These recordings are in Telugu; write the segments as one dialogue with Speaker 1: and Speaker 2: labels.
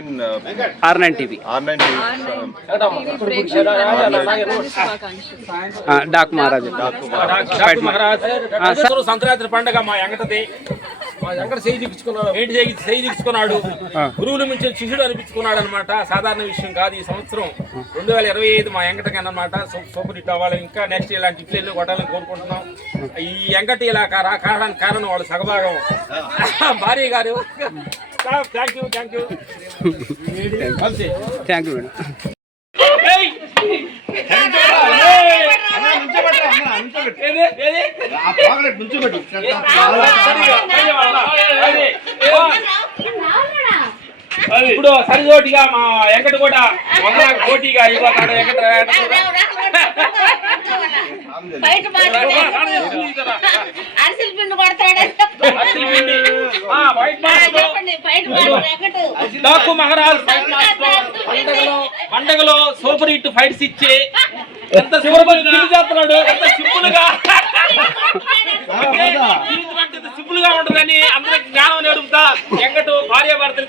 Speaker 1: Nine
Speaker 2: R nine TV.
Speaker 1: R nine
Speaker 2: dock Maharaju.
Speaker 3: Sankranti పండగ మా ఎంగటది చేయి దిక్కున్నాడు ఏంటి చేయి చేయి. గురువుల నుంచి శిష్యుడు అనిపించుకున్నాడు అనమాట సాధారణ విషయం కాదు ఈ సంవత్సరం. రెండు వేల ఇరవై ఐదు మా ఎంగటకి అనమాట సూపర్ హిట్ అవ్వాలి. ఇంకా నెక్స్ట్ ఇలాంటి ఎన్నో కొట్టాలని కోరుకుంటున్నాం. ఈ ఎంగటి ఇలా కా- రా- కావడానికి కారణం వాళ్ళ సగభాగం. భార్య గారు. Thank you thank you
Speaker 2: thank you madam
Speaker 3: ఇప్పుడు సరిజోటిగా మా వెంకట కూడా వంద కోటిగా అయిపోతాడు వెంకట
Speaker 4: బయట అరిసెల పిండి చెప్పండి బయట
Speaker 3: డాకు మహారాజ్ పండగలో పండగలో సూపర్ హిట్ ఫైట్స్ ఇచ్చి ఎంత సింపుల్గా చేస్తున్నాడు? ఎంత సింపుల్గా జీవితం అంటే ఇంత సింపుల్గా ఉంటదని అందరికి జ్ఞానం నేర్పుతా ఎంగటు భార్య భర్తలు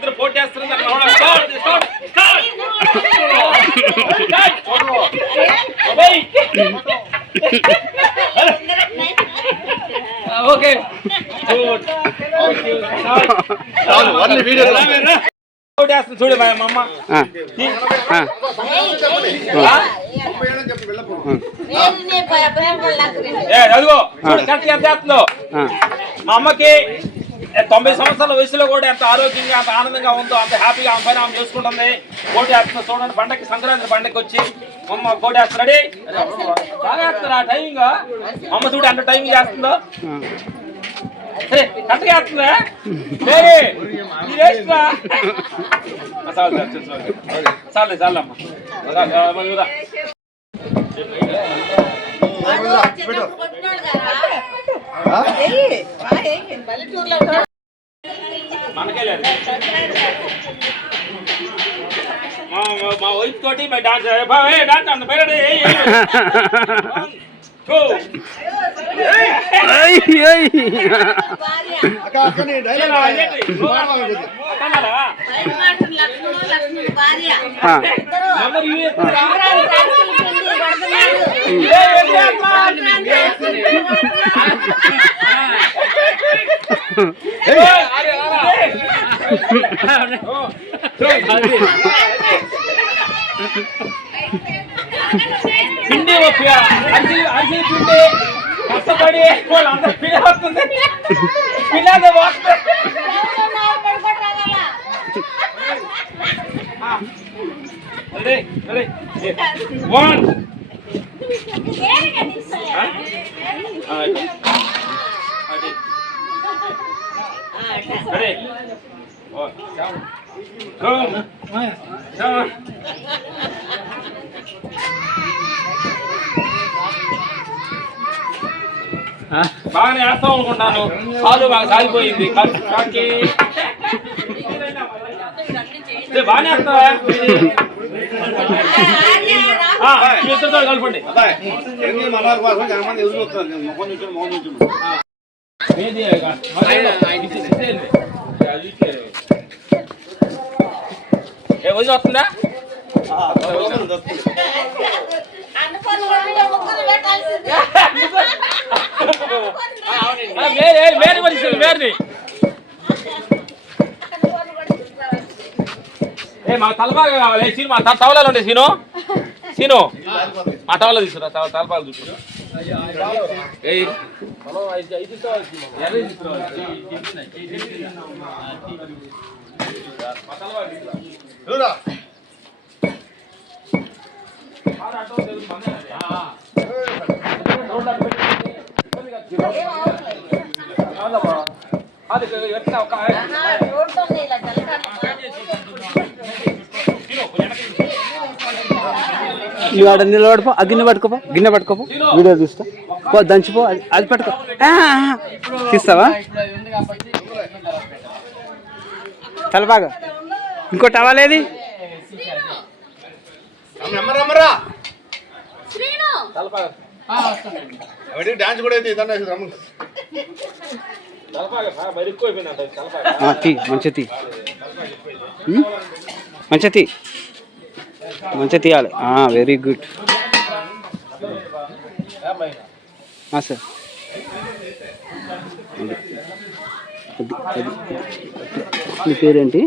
Speaker 3: ఓకే. చూడు. మా అమ్మ. అదిగో కరెక్ట్ ఎంత చేస్తుందో. అమ్మకి తొంభై సంవత్సరాల వయసులో కూడా ఎంత ఆరోగ్యంగా అంత ఆనందంగా ఉందో అంత హ్యాపీగా ఆమె పైన ఆమె చేసుకుంటుంది. కోటి చూడండి పండగకి సంక్రాంతి పండగకి వచ్చి అమ్మ కోటి బాగా వేస్తున్నా టైమింగ్ అమ్మ చూడు ఎంత టైమింగ్ చేస్తుందో. సరే కరెక్ట్గా వేస్తుందా? సరే ఇది వేస్తున్నా చాలు చాలు చాలు మనకే లేదు. మా వైఫ్ తోటి మా డాన్స్ బావే డాన్స్ అంత
Speaker 2: ఏయ్, ఏయ్.
Speaker 4: భార్య
Speaker 2: ఆ,
Speaker 4: ఇద్దరు సంక్రాంతి అరిసెల పిండి
Speaker 3: అరిసి అరిసి పిండి. కష్టపడి వాళ్ళందరూ పిండి వస్తుంది. వన్. Come.
Speaker 2: ఆ,
Speaker 3: బాగానే వేస్తాం అనుకుంటాను. చాలు బాగా సాగిపోయింది. కాకి బాగానే వేస్తావా
Speaker 4: భార్య
Speaker 3: కలపండి. ఏ వదిలి వస్తుందా
Speaker 4: అనుకోని వాళ్ళు ముగ్గురు పెట్టాల్సిందే
Speaker 3: ఆ, మా తలబాగా కావాలి. సీను మా తవలాలు ఉండే సీను. సీను. మా తవలా తీసుకురా తల తలపాలు చూసు ఏయ్. అది ఎట్లా ఒక
Speaker 2: నువ్వు ఆడ నిలబడిపో ఆ గిన్నె పట్టుకోపో గిన్నె పట్టుకోపో. వీడియో చూస్తా. పో దంచిపో అది అది పట్టుకో. తీస్తావా? తలపాగా ఇంకో టవల్ ఏది?
Speaker 3: తలపాగా
Speaker 1: డాన్స్ కూడా అయితే ఇదన్నా
Speaker 2: తీ మంచిగా తీ ఉం? మంచిగా తీ మంచిగా తీయాలి వెరీ గుడ్ సార్ మీ పేరేంటి?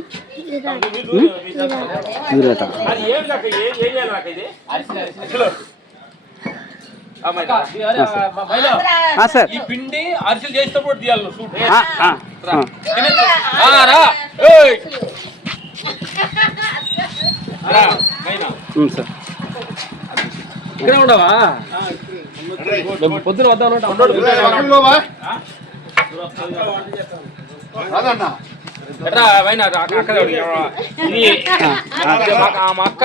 Speaker 2: ఉం? సార్
Speaker 3: ఈ పిండి అరిసెలు చేసేటప్పుడు తీయాలి
Speaker 2: ఉం, సార్
Speaker 3: ఇక్కడ ఉండవా పొద్దున వద్దాం అక్కడ మా- అక్క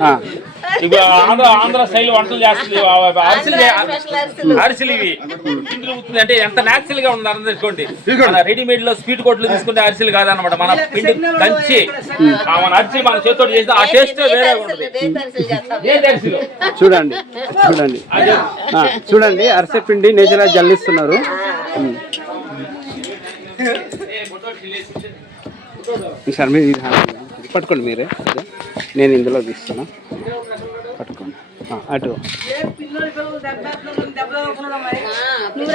Speaker 2: ఆ,
Speaker 3: ఇప్పుడు ఆంధ్ర ఆంధ్ర స్టైల్ వంటలు చేస్తుంది. అరిసెలు
Speaker 4: అరిసెలు.
Speaker 3: ఇవి. ఉత్తుంది అంటే ఎంత న్యాచురల్గా ఉంది అర్థం చేసుకోండి
Speaker 1: తీసుకోండి.
Speaker 3: రెడీమేడ్లో స్వీట్ కోట్లు తీసుకుంటే అరిసెలు కాదనమాట మన పిండి దంచి ఆ, మన అరిసి మన చేతితో చేస్తే ఆ టేస్ట్ వేరే ఉంటుంది.
Speaker 2: చూడండి చూడండి. చూడండి అరిసె పిండి నేచర్ జల్లిస్తున్నారు. సార్ మీరు పట్టుకోండి మీరే. నేను ఇందులో తీస్తున్నా. పట్టుకోండి ఆ, అటు.
Speaker 4: నువ్వు